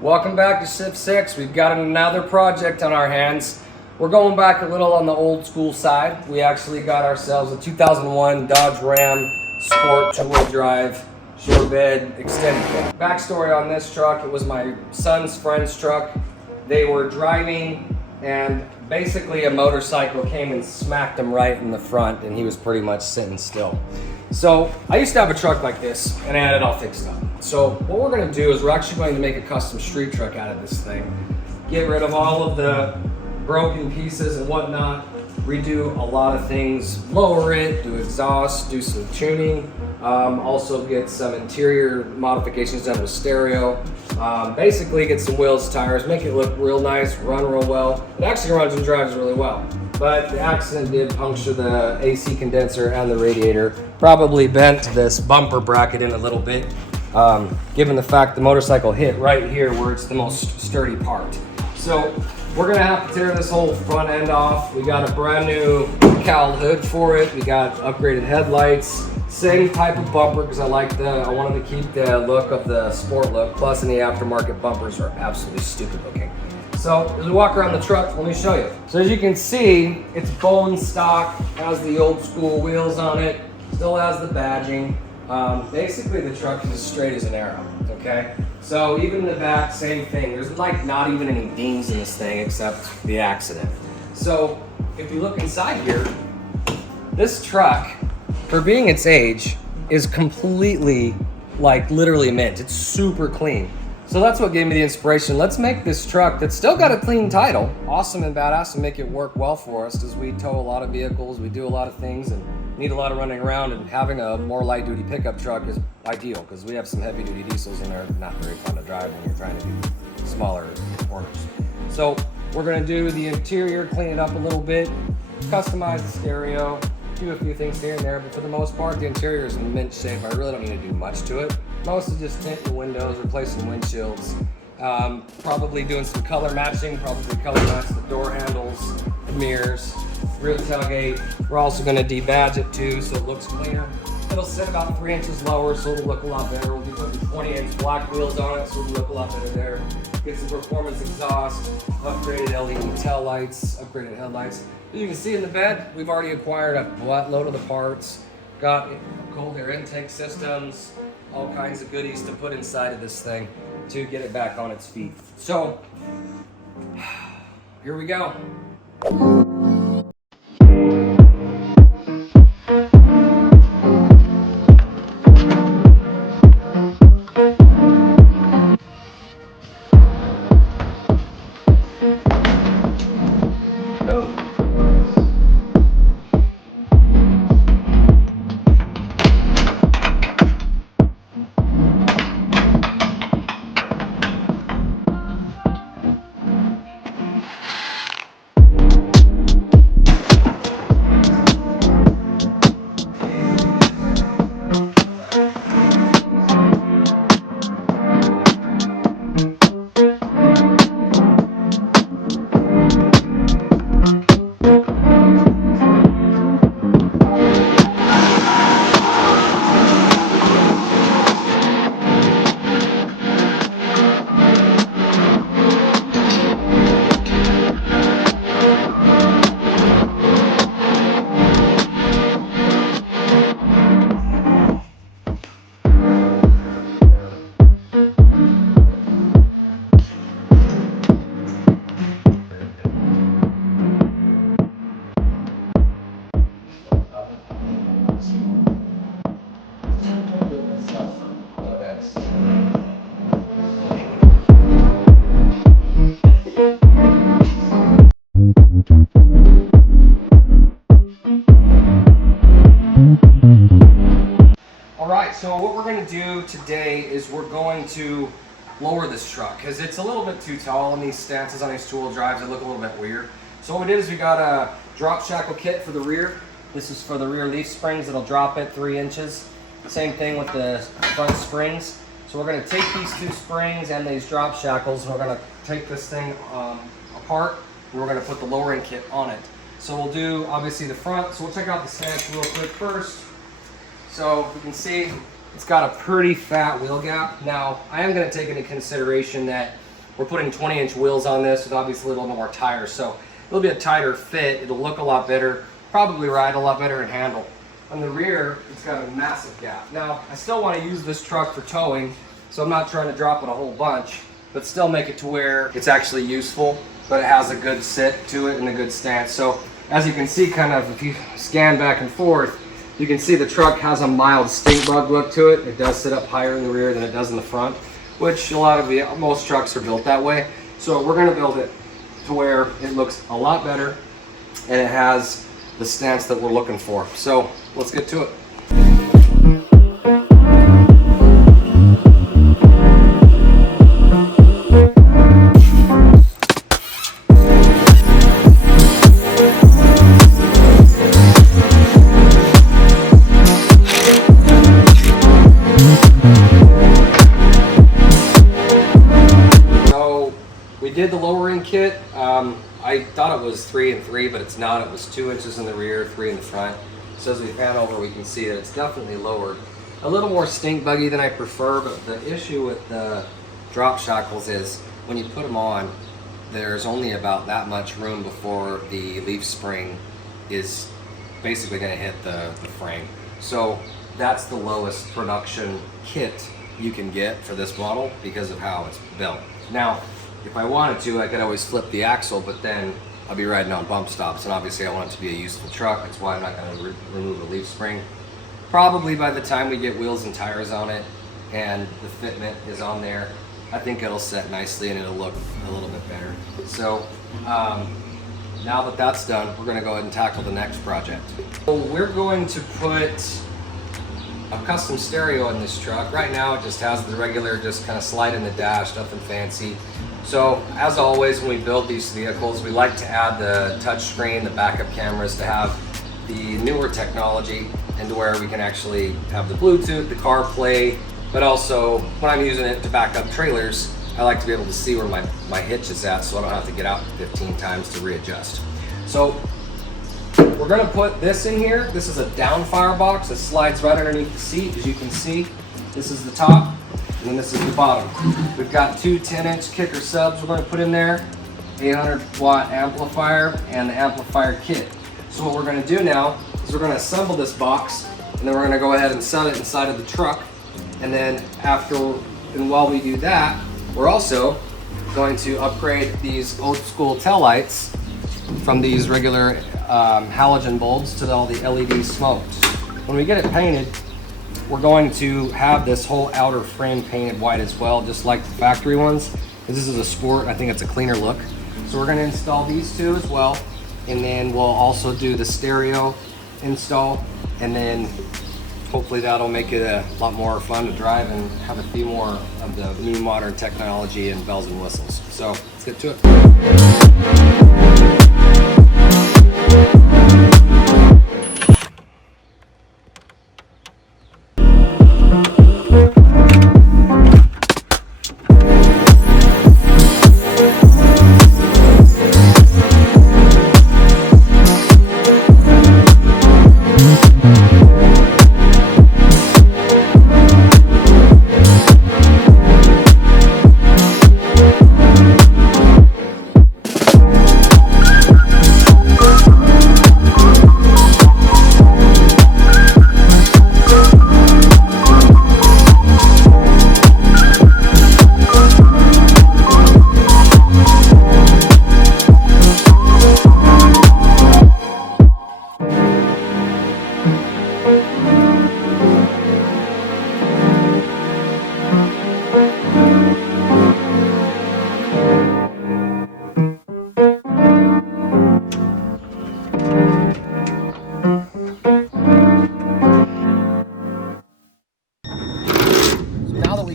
Welcome back to Shift 6. We've got another project on our hands. We're going back a little on the old school side. We actually got ourselves a 2001 Dodge Ram Sport two-wheel drive shore bed extended kit. Backstory on this truck, it was my son's friend's truck. They were driving and basically a motorcycle came and smacked him right in the front and he was pretty much sitting still. So I used to have a truck like this and I had it all fixed up. So what we're gonna do is we're actually going to make a custom street truck out of this thing. Get rid of all of the broken pieces and whatnot, redo a lot of things, lower it, do exhaust, do some tuning, also get some interior modifications done with stereo, basically get some wheels, tires, make it look real nice, run real well. It actually runs and drives really well. But the accident did puncture the AC condenser and the radiator, probably bent this bumper bracket in a little bit, given the fact the motorcycle hit right here where it's the most sturdy part. So we're gonna have to tear this whole front end off. We got a brand new cowl hood for it. We got upgraded headlights, same type of bumper because I wanted to keep the look of the sport look, plus any aftermarket bumpers are absolutely stupid looking. So as we walk around the truck, let me show you. So as you can see, it's bone stock, has the old school wheels on it, still has the badging. Basically the truck is as straight as an arrow, okay? So even in the back, same thing. There's like not even any dings in this thing except the accident. So if you look inside here, this truck, for being its age, is completely, like literally mint. It's super clean. So that's what gave me the inspiration. Let's make this truck that's still got a clean title, awesome and badass, and make it work well for us as we tow a lot of vehicles, we do a lot of things and need a lot of running around, and having a more light duty pickup truck is ideal because we have some heavy duty diesels and they're not very fun to drive when you're trying to do smaller orders. So we're gonna do the interior, clean it up a little bit, customize the stereo, do a few things here and there, but for the most part, the interior is in mint shape. I really don't need to do much to it. Mostly just tint the windows, replacing windshields, probably doing some color matching, probably color match the door handles, the mirrors, rear tailgate. We're also gonna debadge it too, so it looks cleaner. It'll sit about 3 inches lower, so it'll look a lot better. We'll be putting 20-inch black wheels on it, so it'll look a lot better there. Get some performance exhaust, upgraded LED tail lights, upgraded headlights. As you can see in the bed, we've already acquired a load of the parts, got cold air intake systems, all kinds of goodies to put inside of this thing to get it back on its feet. So, here we go. So what we're going to do today is we're going to lower this truck because it's a little bit too tall in these stances on these two-wheel drives. They look a little bit weird. So what we did is we got a drop shackle kit for the rear. This is for the rear leaf springs. It'll drop it 3 inches. Same thing with the front springs. So we're going to take these 2 springs and these drop shackles and we're going to take this thing apart and we're going to put the lowering kit on it. So we'll do obviously the front. So we'll check out the stance real quick first. So you can see it's got a pretty fat wheel gap. Now I am going to take into consideration that We're putting 20-inch wheels on this with obviously a little more tires, so it'll be a tighter fit. It'll look a lot better, probably ride a lot better and handle. On the rear, it's got a massive gap. Now, I still want to use this truck for towing, so I'm not trying to drop it a whole bunch, but still make it to where it's actually useful, but it has a good sit to it and a good stance. So as you can see, kind of, if you scan back and forth, you can see the truck has a mild stink bug look to it. It does sit up higher in the rear than it does in the front, which most trucks are built that way. So we're gonna build it to where it looks a lot better and it has the stance that we're looking for. So let's get to it. We did the lowering kit. I thought it was 3 and 3, but it's not. It was 2 inches in the rear, 3 in the front. So as we pan over, we can see that it's definitely lowered. A little more stink buggy than I prefer, but the issue with the drop shackles is when you put them on, there's only about that much room before the leaf spring is basically going to hit the frame. So that's the lowest production kit you can get for this model because of how it's built. Now, if I wanted to, I could always flip the axle, but then I'll be riding on bump stops, and obviously I want it to be a useful truck. That's why I'm not going to remove the leaf spring. Probably by the time we get wheels and tires on it and the fitment is on there, I think it'll set nicely and it'll look a little bit better. So now that that's done, we're going to go ahead and tackle the next project. So we're going to put a custom stereo in this truck. Right now it just has the regular, just kind of slide in the dash, nothing fancy. So as always, when we build these vehicles, we like to add the touch screen, the backup cameras, to have the newer technology and to where we can actually have the Bluetooth, the CarPlay, but also when I'm using it to back up trailers, I like to be able to see where my hitch is at so I don't have to get out 15 times to readjust. So we're gonna put this in here. This is a down firebox that slides right underneath the seat. As you can see, this is the top and then this is the bottom. We've got 2 10-inch kicker subs we're gonna put in there, 800-watt amplifier, and the amplifier kit. So what we're gonna do now is we're gonna assemble this box and then we're gonna go ahead and set it inside of the truck. And then while we do that, we're also going to upgrade these old school tail lights from these regular halogen bulbs to all the LED smokes. When we get it painted, we're going to have this whole outer frame painted white as well, just like the factory ones. This is a sport, I think it's a cleaner look. So we're gonna install these 2 as well, and then we'll also do the stereo install, and then hopefully that'll make it a lot more fun to drive and have a few more of the new modern technology and bells and whistles. So let's get to it.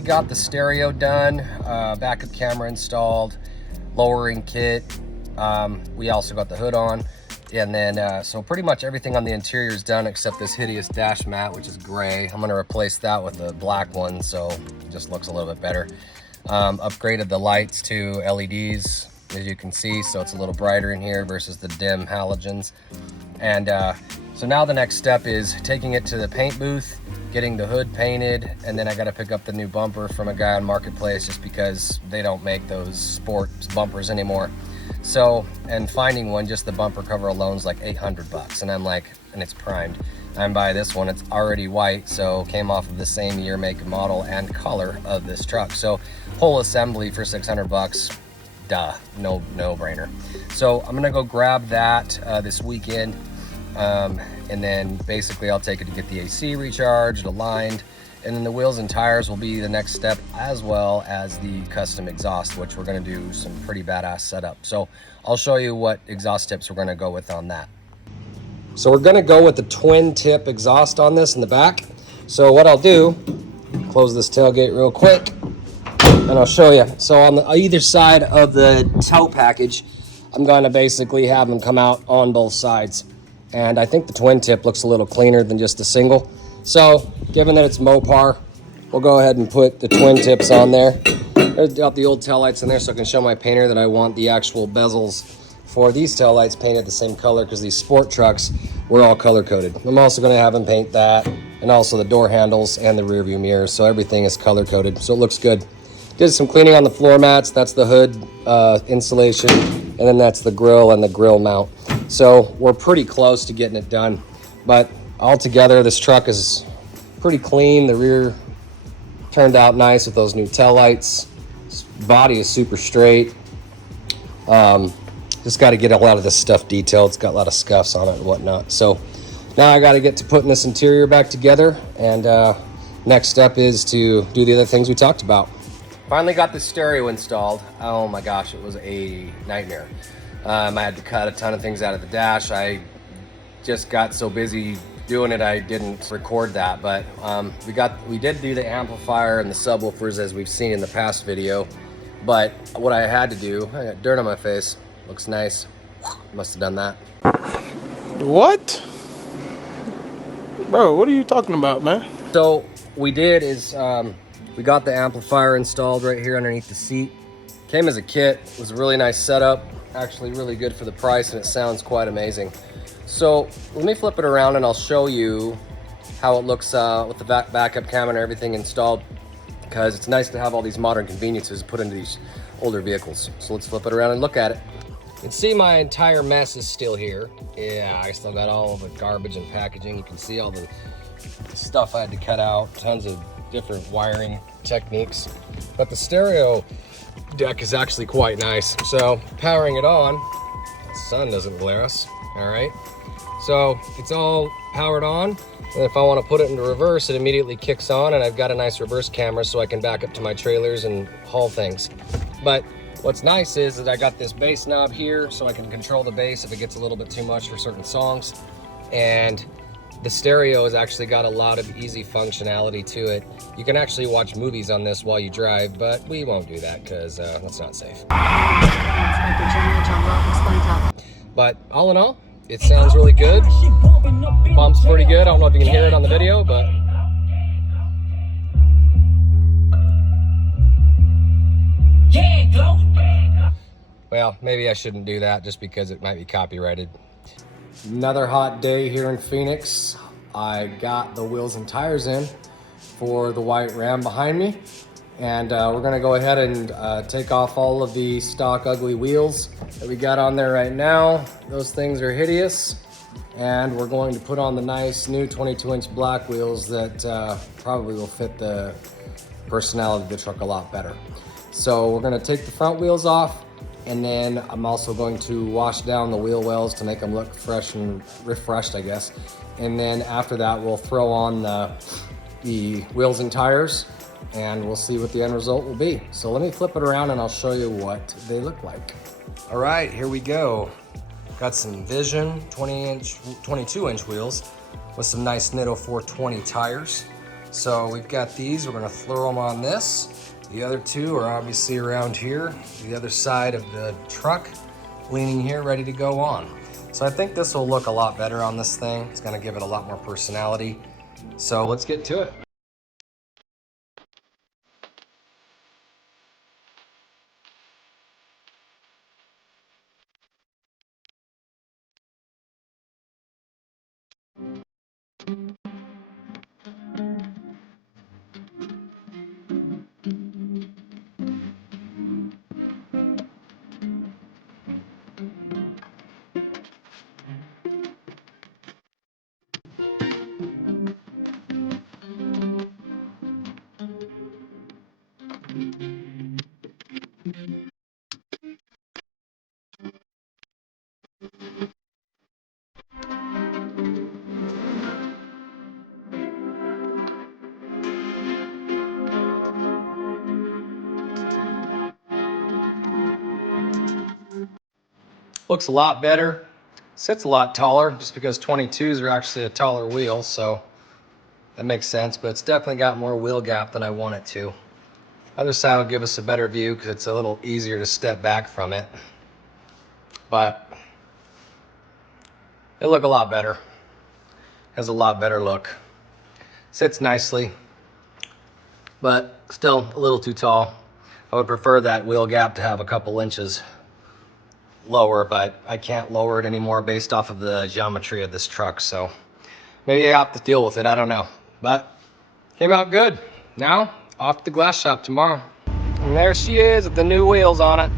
Got the stereo done, backup camera installed, lowering kit. We also got the hood on, and then so pretty much everything on the interior is done except this hideous dash mat, which is gray. I'm going to replace that with a black one, so it just looks a little bit better. Upgraded the lights to LEDs, as you can see, so it's a little brighter in here versus the dim halogens. And So now the next step is taking it to the paint booth, getting the hood painted, and then I gotta pick up the new bumper from a guy on Marketplace just because they don't make those sport bumpers anymore. So, and finding one, just the bumper cover alone is like 800 bucks. And I'm like, and it's primed. I'm by this one, it's already white, so came off of the same year, make, model, and color of this truck. So whole assembly for 600 bucks, duh, no brainer. So I'm gonna go grab that this weekend. And then basically I'll take it to get the AC recharged, aligned, and then the wheels and tires will be the next step, as well as the custom exhaust, which we're gonna do some pretty badass setup. So I'll show you what exhaust tips we're gonna go with on that. So we're gonna go with the twin tip exhaust on this in the back. So what I'll do, close this tailgate real quick, and I'll show you. So on either side of the tow package, I'm gonna basically have them come out on both sides. And I think the twin tip looks a little cleaner than just the single. So given that it's Mopar, we'll go ahead and put the twin tips on there. I've got the old taillights in there so I can show my painter that I want the actual bezels for these taillights painted the same color, because these sport trucks were all color coded. I'm also going to have them paint that, and also the door handles and the rear view mirrors, so everything is color coded, so it looks good. Did some cleaning on the floor mats. That's the hood insulation, and then that's the grill and the grill mount. So we're pretty close to getting it done, but altogether this truck is pretty clean. The rear turned out nice with those new tail lights. Body is super straight. Just got to get a lot of this stuff detailed. It's got a lot of scuffs on it and whatnot. So now I got to get to putting this interior back together, and next step is to do the other things we talked about. Finally got the stereo installed. Oh my gosh, it was a nightmare. I had to cut a ton of things out of the dash. I just got so busy doing it, I didn't record that. But we did do the amplifier and the subwoofers as we've seen in the past video. But what I had to do, I got dirt on my face. Looks nice. Must have done that. What? Bro, what are you talking about, man? So we did is we got the amplifier installed right here underneath the seat. Came as a kit. It was a really nice setup. Actually really good for the price, and it sounds quite amazing. So let me flip it around and I'll show you how it looks with the backup camera and everything installed, because it's nice to have all these modern conveniences put into these older vehicles. So let's flip it around and look at it. You can see my entire mess is still here. Yeah, I still got all the garbage and packaging. You can see all the stuff I had to cut out, tons of different wiring techniques. But the stereo deck is actually quite nice. So powering it on, the sun doesn't glare us, all right? So it's all powered on, and if I want to put it into reverse, it immediately kicks on, and I've got a nice reverse camera so I can back up to my trailers and haul things. But what's nice is that I got this bass knob here so I can control the bass if it gets a little bit too much for certain songs. And the stereo has actually got a lot of easy functionality to it. You can actually watch movies on this while you drive, but we won't do that because that's not safe. But all in all, it sounds really good. Bump's pretty good. I don't know if you can hear it on the video, but well, maybe I shouldn't do that just because it might be copyrighted. Another hot day here in Phoenix. I got the wheels and tires in for the white Ram behind me, and we're gonna go ahead and take off all of the stock ugly wheels that we got on there right now. Those things are hideous, and we're going to put on the nice new 22-inch black wheels that probably will fit the personality of the truck a lot better. So we're gonna take the front wheels off, and then I'm also going to wash down the wheel wells to make them look fresh and refreshed, I guess. And then after that, we'll throw on the wheels and tires, and we'll see what the end result will be. So let me flip it around and I'll show you what they look like. All right, here we go. Got some Vision 22-inch wheels with some nice Nitto 420 tires. So we've got these, we're gonna throw them on this. The other two are obviously around here, the other side of the truck, leaning here, ready to go on. So I think this will look a lot better on this thing. It's gonna give it a lot more personality. So let's get to it. Looks a lot better. Sits a lot taller just because 22s are actually a taller wheel, so that makes sense, but it's definitely got more wheel gap than I want it to. Other side will give us a better view because it's a little easier to step back from it. But it look a lot better. Has a lot better look. Sits nicely, but still a little too tall. I would prefer that wheel gap to have a couple inches lower, but I can't lower it anymore based off of the geometry of this truck, so maybe I have to deal with it, I don't know. But came out good. Now, off to the glass shop tomorrow. And there she is with the new wheels on it.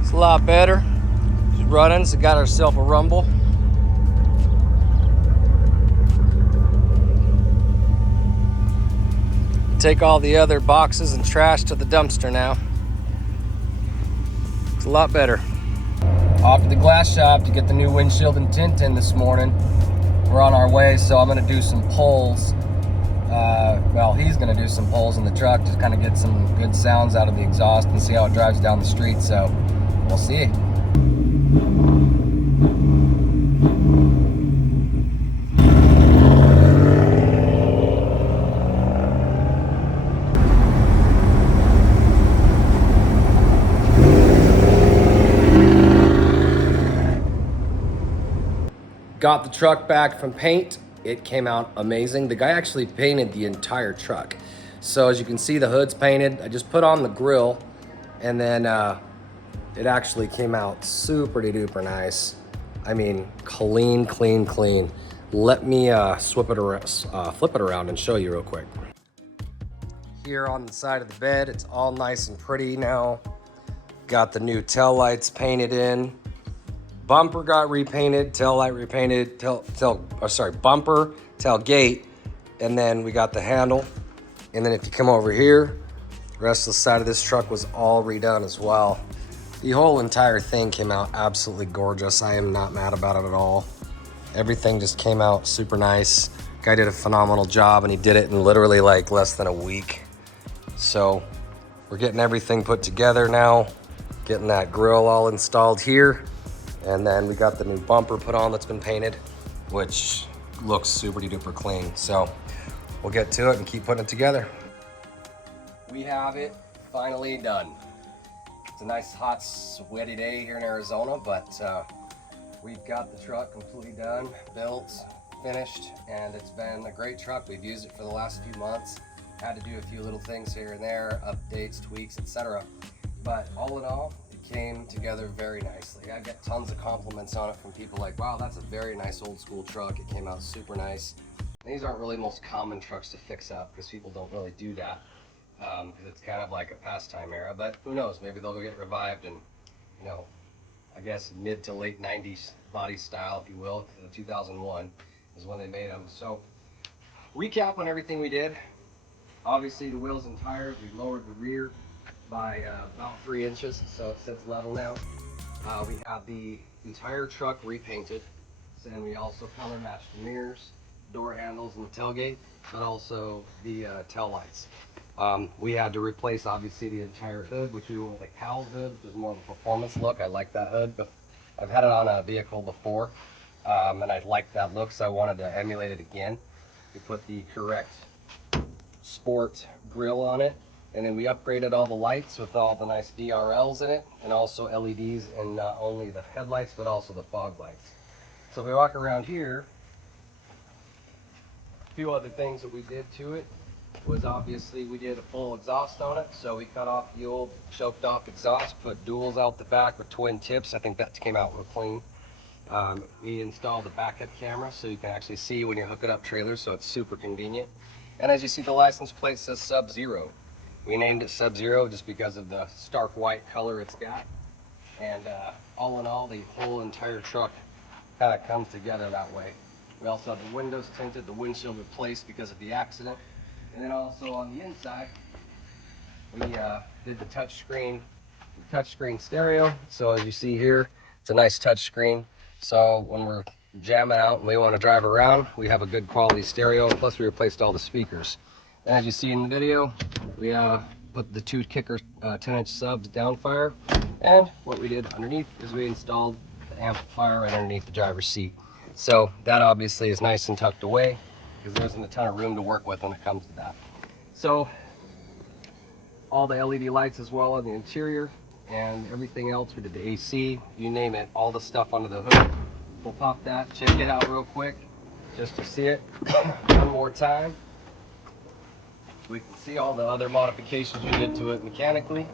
It's a lot better. She's running, so got herself a rumble. Take all the other boxes and trash to the dumpster now. It's a lot better. Off to the glass shop to get the new windshield and tint in this morning. We're on our way, so I'm gonna do some pulls. Well, he's gonna do some pulls in the truck to kind of get some good sounds out of the exhaust and see how it drives down the street, so we'll see. Got the truck back from paint. It came out amazing. The guy actually painted the entire truck. So as you can see, the hood's painted. I just put on the grill, and then it actually came out super duper nice. I mean, clean, clean, clean. Let me flip it around and show you real quick. Here on the side of the bed, it's all nice and pretty now. Got the new tail lights painted in. Bumper got repainted, tail light repainted, bumper, tailgate, and then we got the handle. And then if you come over here, the rest of the side of this truck was all redone as well. The whole entire thing came out absolutely gorgeous. I am not mad about it at all. Everything just came out super nice. Guy did a phenomenal job, and he did it in literally like less than a week. So we're getting everything put together now, getting that grill all installed here. And then we got the new bumper put on that's been painted, which looks super duper clean. So we'll get to it and keep putting it together. We have it finally done. It's a nice hot sweaty day here in Arizona, but we've got the truck completely done, built, finished, and it's been a great truck. We've used it for the last few months. Had to do a few little things here and there, updates, tweaks, etc. But all in all, came together very nicely. I get tons of compliments on it from people like, wow, that's a very nice old school truck. It came out super nice. And these aren't really most common trucks to fix up because people don't really do that. Because it's kind of like a pastime era, but who knows, maybe they'll get revived and, you know, I guess mid to late 90s body style, if you will. 2001 is when they made them. So recap on everything we did. Obviously the wheels and tires, we lowered the rear by about 3 inches, so it sits level now. We have the entire truck repainted, and we also color matched the mirrors, door handles, and the tailgate, but also the tail lights. We had to replace obviously the entire hood, which we went with a Cal hood, which is more of a performance look. I like that hood, but I've had it on a vehicle before, and I liked that look, so I wanted to emulate it again. We put the correct sport grill on it. And then we upgraded all the lights with all the nice DRLs in it, and also LEDs in not only the headlights, but also the fog lights. So if we walk around here, a few other things that we did to it was obviously we did a full exhaust on it. So we cut off the old choked off exhaust, put duals out the back with twin tips. I think that came out real clean. We installed the backup camera so you can actually see when you're hooking up trailers, so it's super convenient. And as you see, the license plate says Sub-Zero. We named it Sub-Zero just because of the stark white color it's got. And all in all, the whole entire truck kind of comes together that way. We also have the windows tinted, the windshield replaced because of the accident. And then also on the inside, we did the touchscreen stereo. So as you see here, it's a nice touch screen. So when we're jamming out and we want to drive around, we have a good quality stereo. Plus we replaced all the speakers. And as you see in the video, we put the two kicker 10-inch subs downfire. And what we did underneath is we installed the amplifier right underneath the driver's seat. So that obviously is nice and tucked away because there isn't a ton of room to work with when it comes to that. So all the LED lights as well on the interior and everything else. We did the AC, you name it, all the stuff under the hood. We'll pop that, check it out real quick just to see it one more time. We can see all the other modifications we did to it mechanically.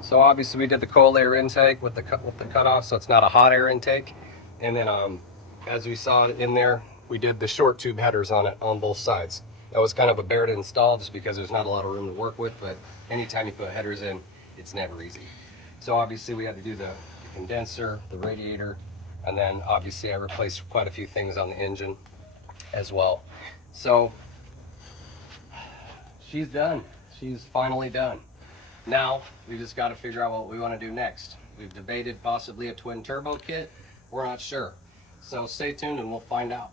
So obviously we did the cold air intake with the cutoff, so it's not a hot air intake. And then as we saw in there, we did the short tube headers on it on both sides. That was kind of a bear to install just because there's not a lot of room to work with, but anytime you put headers in, it's never easy. So obviously we had to do the condenser, the radiator, and then obviously I replaced quite a few things on the engine as well. So she's done. She's finally done. Now we just got to figure out what we want to do next. We've debated possibly a twin turbo kit. We're not sure. So stay tuned and we'll find out.